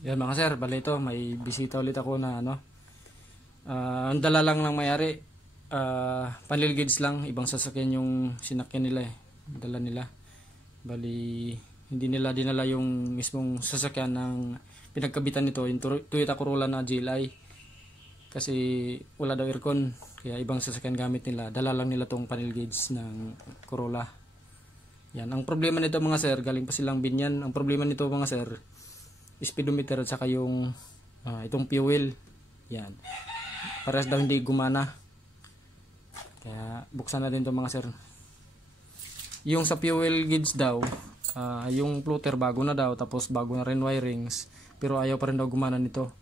Yan mga sir, bali ito, may bisita ulit ako na ano. Ang dala lang ng mayari, panel gauge lang, ibang sasakyan yung sinakyan nila eh. Dala nila. Bali, hindi nila dinala yung mismong sasakyan ng pinagkabitan nito, yung Toyota Corolla na GLI. Kasi wala daw aircon, kaya ibang sasakyan gamit nila. Dala lang nila tong panel gauge ng Corolla. Yan, ang problema nito mga sir, galing pa silang Binyan. Ang problema nito mga sir, speedometer at saka yung itong fuel. Yan. Parehas daw hindi gumana. Kaya buksan natin ito mga sir. Yung sa fuel gauge daw, yung floater bago na daw, tapos bago na rin wirings, pero ayaw pa rin daw gumana nito.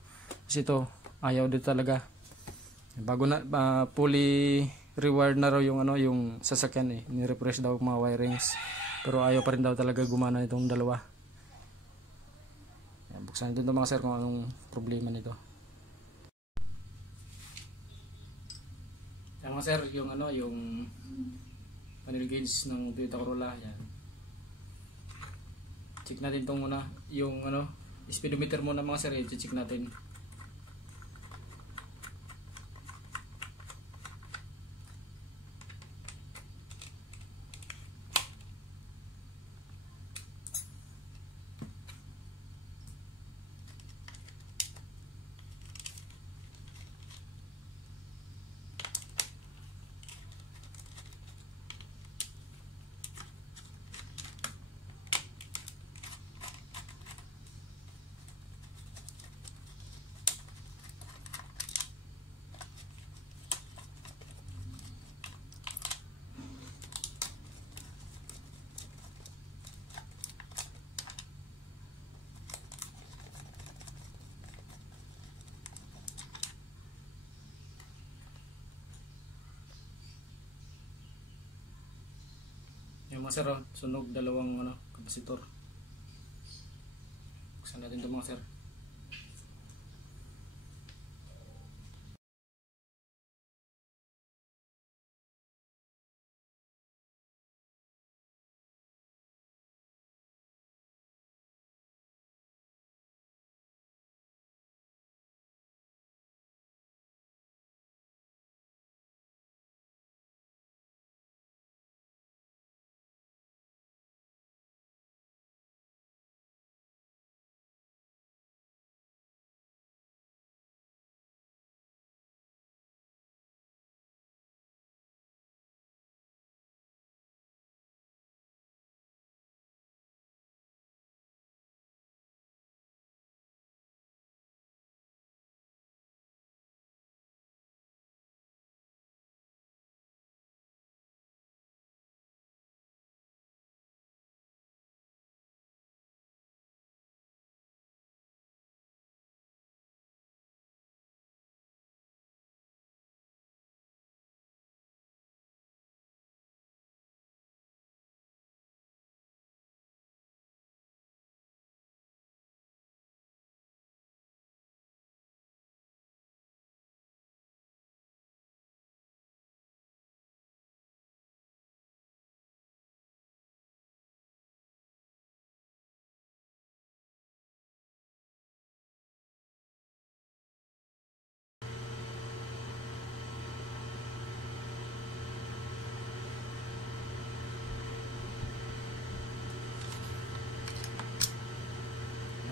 Kasi ito, ayaw din talaga. Bago na fully rewired na raw yung yung sasakyan eh. Ni-refresh daw mga wirings. Pero ayaw pa rin daw talaga gumana nitong dalawa. Buksan natin ito mga sir kung anong problema nito. Yan mga sir, yung yung panel gauge ng Toyota Corolla. Yan. Check natin itong muna. Yung speedometer muna mga sir, i-check natin. Yung mga sir, sunog dalawang kapasitor. Buksan natin ito mga sir.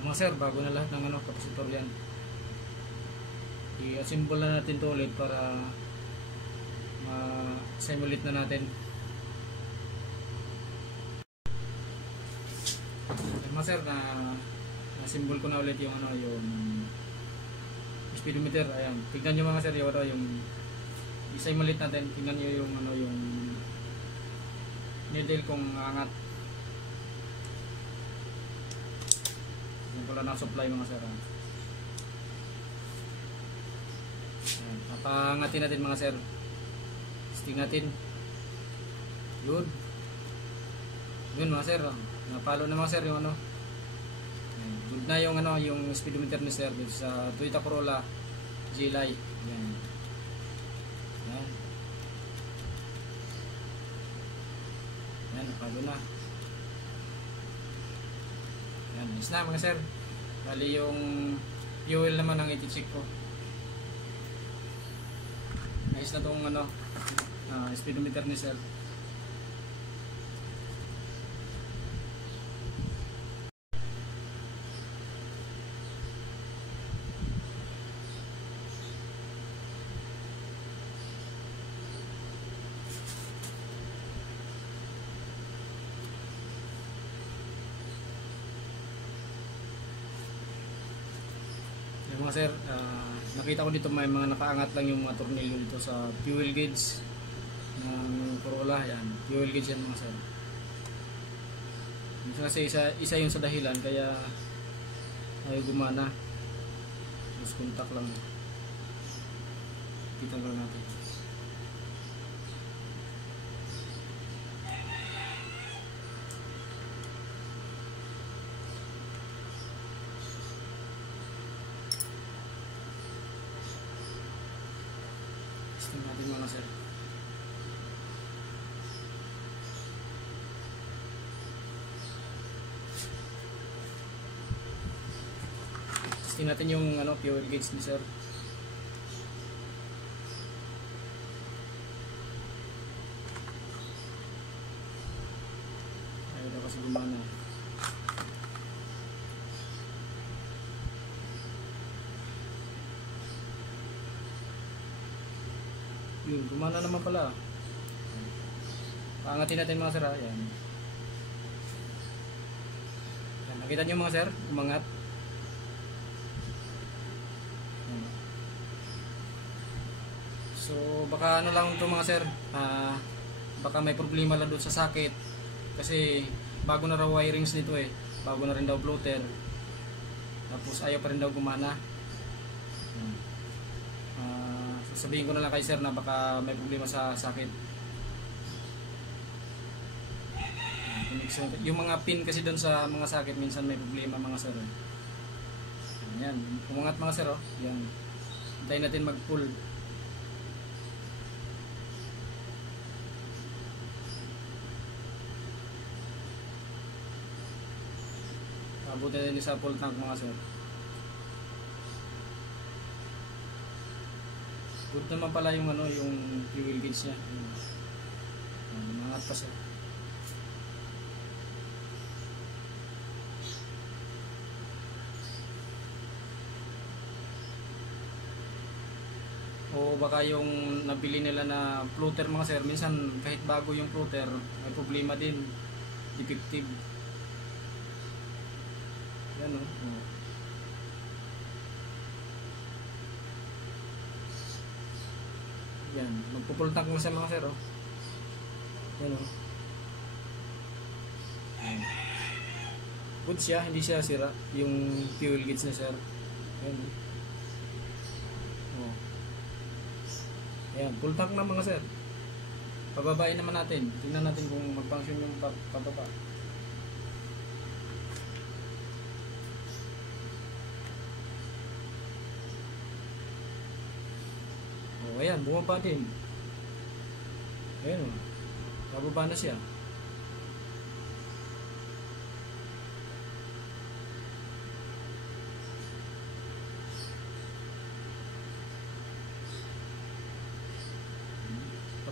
Mga sir, bago na lahat ng kapasitor yan. I-assemble na natin ito ulit para ma-simulate na natin. Mga sir, na-assemble ko na ulit yung yung speedometer. Ayan, tignan nyo mga sir yung i-simulate natin. Tignan nyo yung needle kong angat. Wala na supply mga sir. Papangatin natin mga sir. Testing natin. Yun. Yun mga sir. Napalo na mga sir yung good na yung yung speedometer ni sir sa Toyota Corolla GLI. Yan. Yan. Yan, napalo na. Yan, ayos na mga sir. Bali yung fuel naman ang iti-check ko. Ayos na tong ano, speedometer ni sir. Mga sir, nakita ko dito may mga nakaangat lang yung mga tornilyo dito sa fuel gauge ng Corolla. Yan, fuel gauge yan mga sir. Kasi isa yun sa dahilan kaya ay gumana. Lose contact lang. Kita lang natin. Testing natin mga sir. Testing natin yung fuel gauge ni sir. Ayaw na kasi gumana. Yun, gumana naman pala. Paangatin natin mga sir. Ayan. Ayan, nakita nyo mga sir, umangat. Ayan. So baka lang ito mga sir, baka may problema lang doon sa socket. Kasi bago na raw wirings nito bago na rin daw floater. Tapos ayaw pa rin daw gumana. Sabihin ko na lang kay sir na baka may problema sa socket. Yung mga pin kasi doon sa mga socket minsan may problema mga sir. Ayan, umangat mga sir Yan. Hintayin natin mag-pull. Abutin natin sa full tank mga sir. Good naman pala yung yung fuel gauge niya. Umangat pa siya. O baka yung nabili nila na floater mga sir, minsan kahit bago yung floater, may problema din. Defective. Yan Yan, magpo-full tank mo sa mga sir Yan Yan. Good siya, hindi siya sira yung fuel gauge na sir. Yan Ayan, full tank na mga sir. Pababain naman natin. Tingnan natin kung mag-function yung pababa. Ayan, bumaba din. Ayan bababa na siya.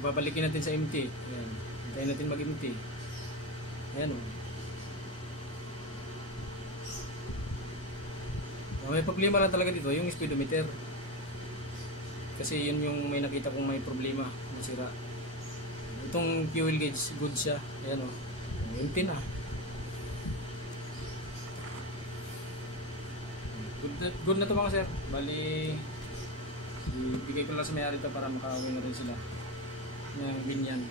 Babalikin natin sa empty. Ayan. Hintayin natin mag-empty. Ayan may problema lang talaga dito yung speedometer. Kasi yun yung may nakita kong may problema, nasira. Itong fuel gauge, good siya. Ayan empty na. Good na to mga sir. Bali, ibigay ko lang sa may-ari ito para makauwi na rin sila ng binyan.